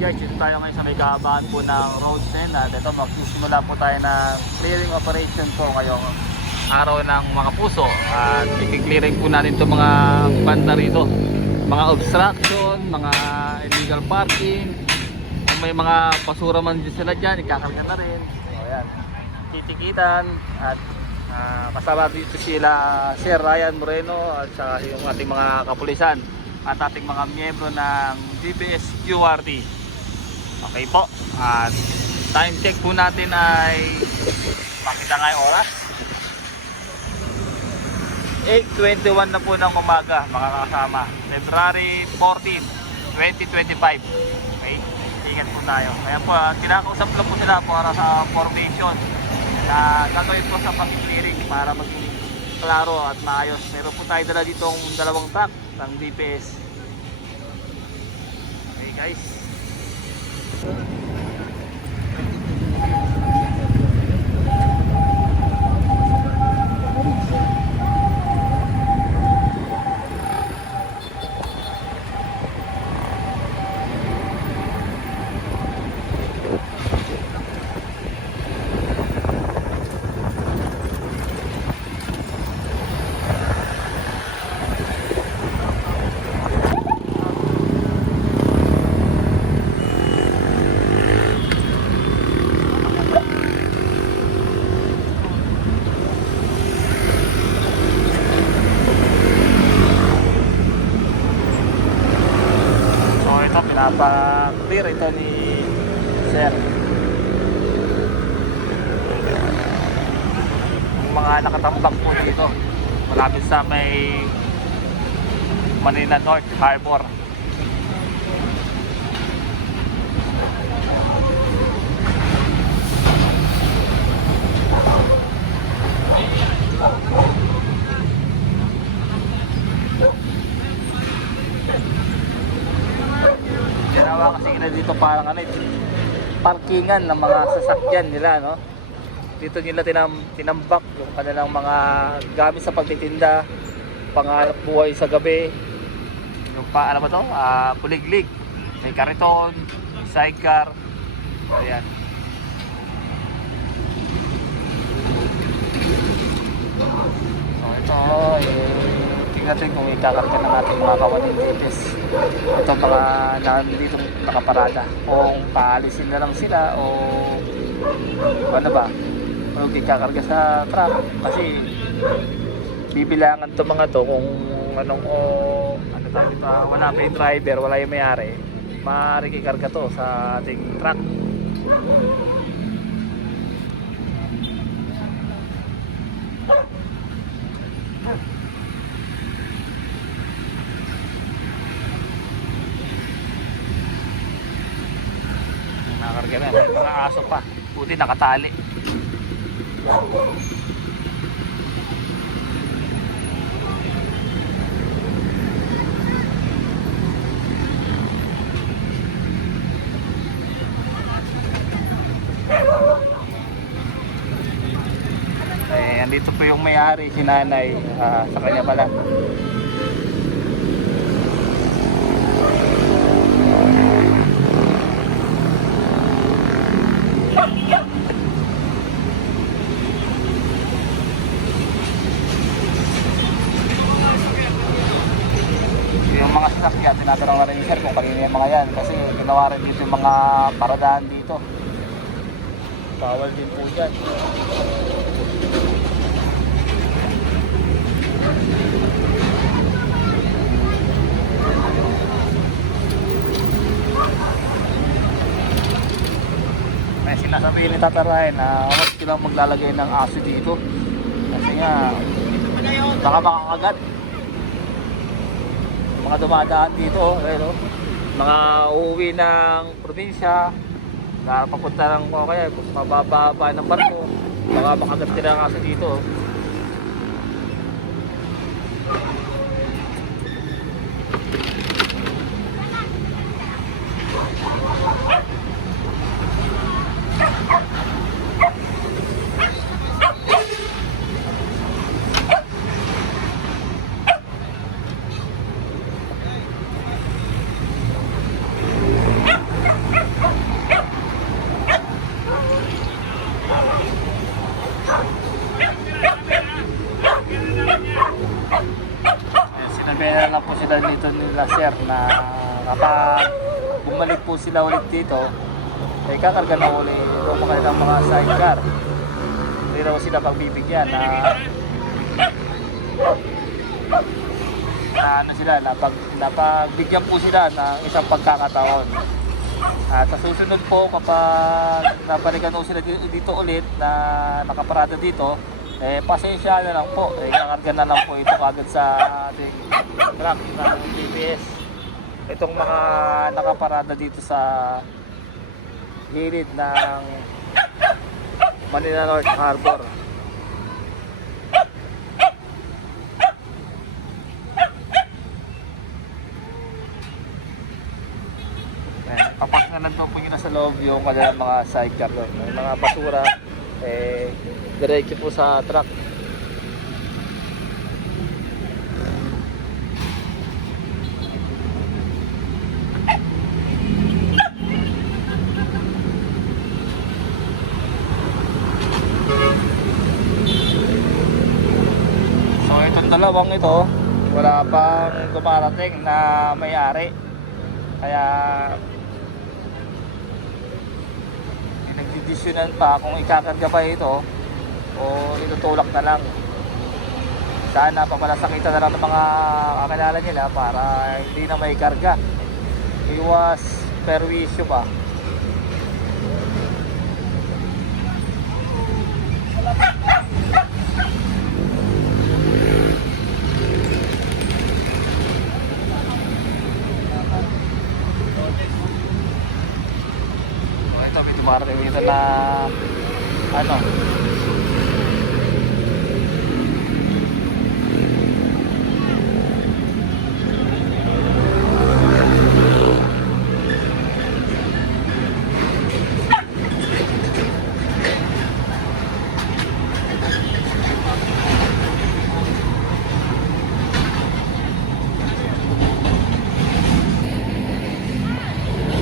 guys, dito tayo ngayon sa may kahabaan po ng road 10 at ito magsisimula po tayo ng clearing operation po ngayong araw ng mga puso. At i-clearing po natin itong mga banda rito. Mga obstruction, mga illegal parking. Kung may mga basura man din sila dyan, ikakarga na rin. O yan, titikitan. At ah, kasama dito sila Sir Ryan Moreno at saka yung ating mga kapulisan at ating mga miyembro ng DBS QRT okay po. At time check po natin ay pakita nga yung oras. 8.21 na po ng umaga mga kasama February 14 2025 okay ingat po tayo. Kaya po ah, kinakausap lang po sila para sa formation na gagawin po sa pag-clearing para maging klaro at maayos. Meron po tayo dala ditong dalawang truck ng DPS okay guys So ito pinapa-clear ito ni Sir. Yung mga nakatambak po dito malapit sa may Manila North Harbor. Ginawa kasi nila dito parang ano, eh, parkingan ng mga sasakyan nila, no? Dito nila tinam, tinambak yung kanilang mga gamit sa pagtitinda, pangalap buhay sa gabi. Yung pa, ano ba to? Ah, puliglig. May kariton, sidecar. Ayan. So ito, eh, tingnan natin kung ikakarga na natin mga kawaning dites. Mga nandito nakaparada. Kung paalisin na lang sila o ano ba? O ikakarga sa truck. Kasi bibilangan to mga to kung anong o ano tawag ito, ah, wala pa yung driver, wala yung may-ari. Maaaring ikarga to sa ating truck. Nakakarga na, may mga aso pa. Buti nakatali. Eh, andito po yung may-ari, si nanay, ah, sa kanya pala. Mga sasakyan, tinatanong na rin ni sir kung kanina yung mga yan. Kasi ginawa rin dito yung mga paradahan dito. Bawal din po dyan. May sinasabi ni Tata Ryan na huwag silang maglalagay ng aso dito. Kasi nga baka makakagat mga dumadaan dito, ayun, oh. mga uuwi ng probinsya, na papunta ng o kaya pababa ng barko, baka makagat sila ng aso dito. oh. nila sir na kapag bumalik po sila ulit dito ay kakarga na uli daw mga kanilang mga sidecar. Hindi raw sila pagbibigyan na na ano sila napag, napagbigyan po sila ng isang pagkakataon. At sa susunod po kapag napalikan po sila dito ulit na nakaparada dito eh pasensya na lang po. Eh, kakarga na lang po ito kagad sa ating truck ng GPS. Itong mga nakaparada dito sa gilid ng Manila North Harbor. Ayan, papak na daw po yun sa loob yung kanilang mga sidecar doon. Yung mga basura, eh, diretso po sa truck. So itong dalawang ito, wala pang dumarating na may-ari. Kaya pinagdidisyonan pa kung ikakarga pa ito o itutulak na lang. Sana pamalasakitan na lang ng mga kakilala nila para hindi na may karga. Iwas perwisyo ba? Oh, ito may dumarating dito na ano?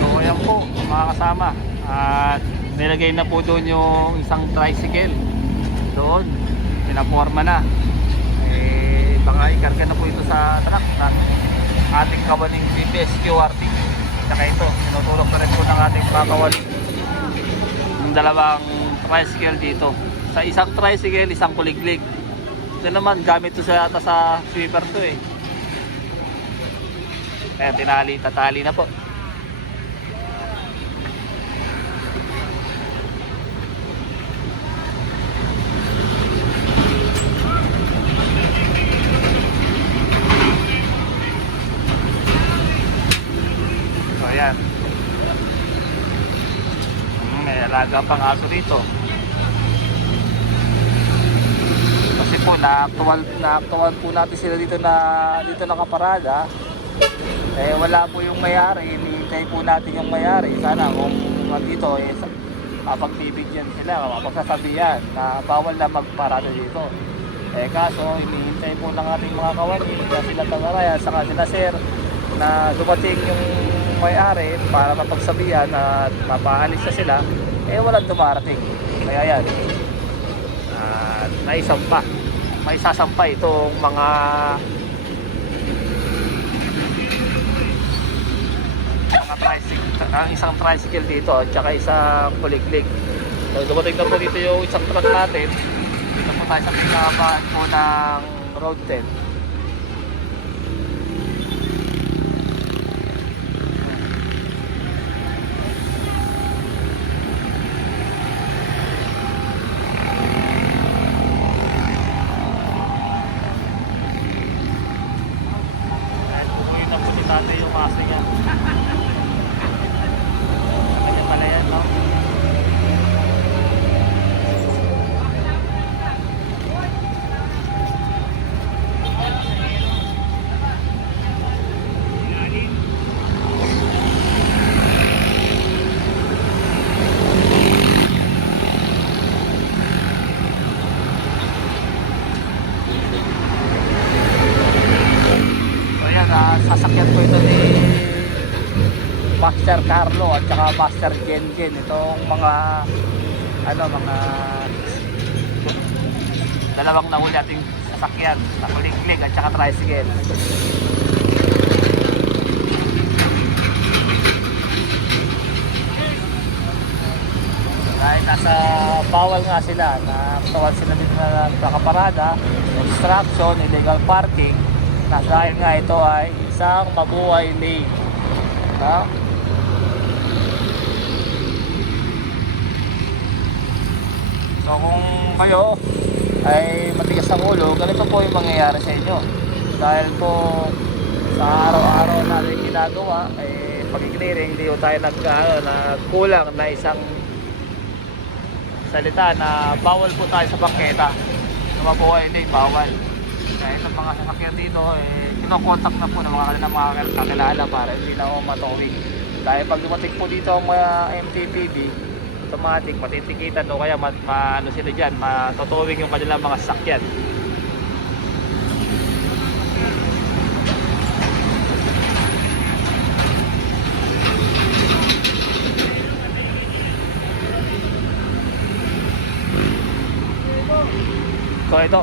So ayan po mga kasama. At nilagay na po doon yung isang tricycle. Doon. Pinaporma na. Eh baka ikarga na po ito sa truck ng ating kawaling GPS QRT Saka ito, tinutulog na rin po ng ating mga kawaling Yung dalawang tricycle dito. Sa isang tricycle, isang kuliglig. Ito naman, gamit to sa yata sa sweeper to eh. Kaya tinali, tatali na po So, ayan. Hmm, may alaga pang aso dito. Kasi po, na-actual, na-actual po natin sila dito na dito nakaparada. Eh, wala po yung mayari. Hinihintay po natin yung mayari. Sana kung dito, eh, mapagbibigyan sila, mapagsasabihan na bawal na magparada dito. Eh kaso, hinihintay po ng ating mga kawani, na sila Tangaraya, saka sila Sir, na dumating yung may-ari para mapagsabihan at mapaalis na sila, eh walang dumarating. Kaya yan, at naisampa. May sasampa itong mga mga tricycle, ang isang tricycle dito at saka isang kuliglig. So dumating na po dito yung isang truck natin. Dito po tayo sa pinakabahan po ng road 10. Carlo at saka Master Gengen itong mga ano mga dalawang nahuli ating sasakyan na kuliklik at saka tricycle. Ay nasa bawal nga sila na tawag sila din na plakaparada obstruction, illegal parking na dahil nga ito ay isang mabuhay lane. Na So kung kayo ay matigas ang ulo, ganito po yung mangyayari sa inyo. Dahil po sa araw-araw natin ginagawa, eh, pag-clearing, hindi tayo nag, ano, nagkulang na isang salita na bawal po tayo sa bangketa. Diba po ay hindi, bawal. Kaya itong mga sasakyan dito, eh, kinokontak na po ng mga kanilang mga kakilala para hindi na ako matowing. Dahil pag dumating po dito ang mga MTPB, automatic matitikitan o kaya ma, ma- ano sila dyan, matutowing yung kanilang mga sasakyan. So ito,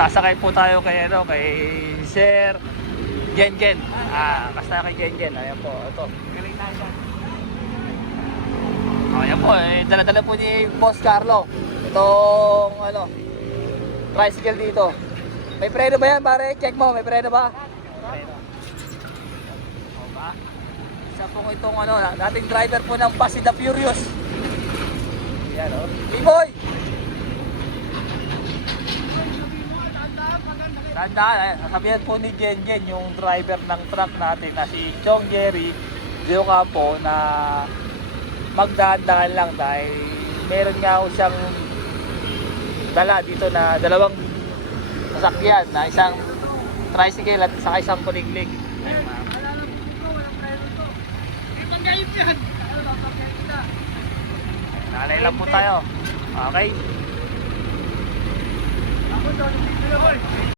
sasakay po tayo kay ano, kay Sir Gen Gen. Ah, basta kay Gen Gen. Ayan po, ito. Galing tayo dyan. Oh, ayan po, eh, dala-dala po ni Boss Carlo. Itong ano, tricycle dito. May preno ba yan, pare? Check mo, may preno ba? O ba? Isa po itong ano, dating driver po ng Fast and the Furious. Yan o. Oh. B-Boy! Tandaan, eh, sasabihan po ni Jen Jen, yung driver ng truck natin na si Chong Jerry Dio Campo na magdaan lang dahil meron nga ako siyang dala dito na dalawang sasakyan na isang tricycle at saka isang puliglig. Nalay lang po tayo. Okay.